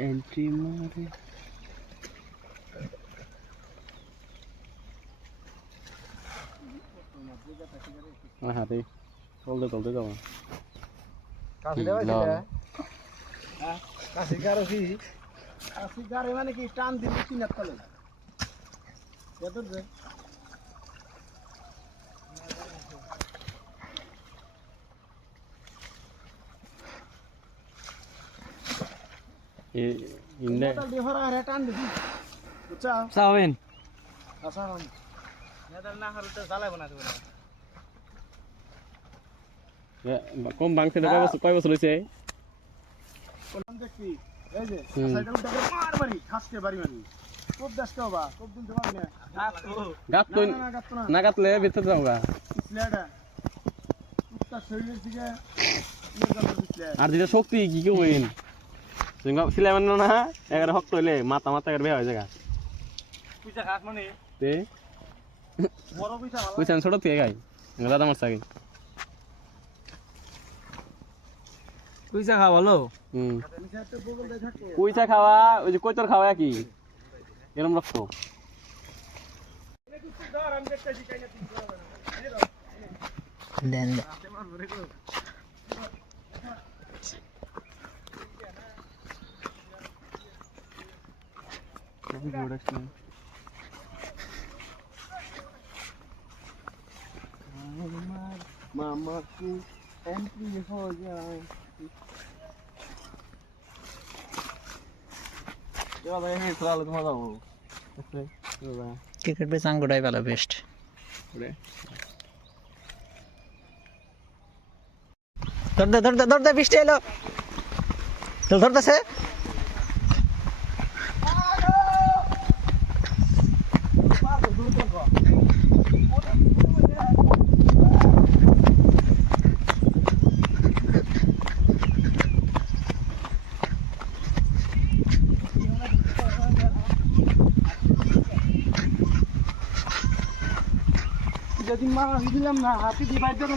entry মারে হাতে চলতে যাবো কাশি গাড়ি মানে কি টান দিলে তিন হাত তলে টান দিবি চাওমিন কম বাংছে কয় বছর হয়েছে না কাটলে ভিতরে যাও গা আর যেটা শক্তি কি কি হইন সিলাই মানে না এগারো শক্ত হইলে মাথা এগারো বেয়া হয়ে যায় পয়সা ছোট থেকে গাই দাদা মারছে আগে পয়সা খাওয়া ভালো পয়সা খাওয়া ওই যে কৈতর খাওয়া কি এরম রক্ত मामा की एंट्री हो जाए क्रिकेट पे सांगोडाई वाला बेस्ट धर दे बिस्टे लो चल धर दे से যদি মা দিলাম না হাতি দিবাই দেবো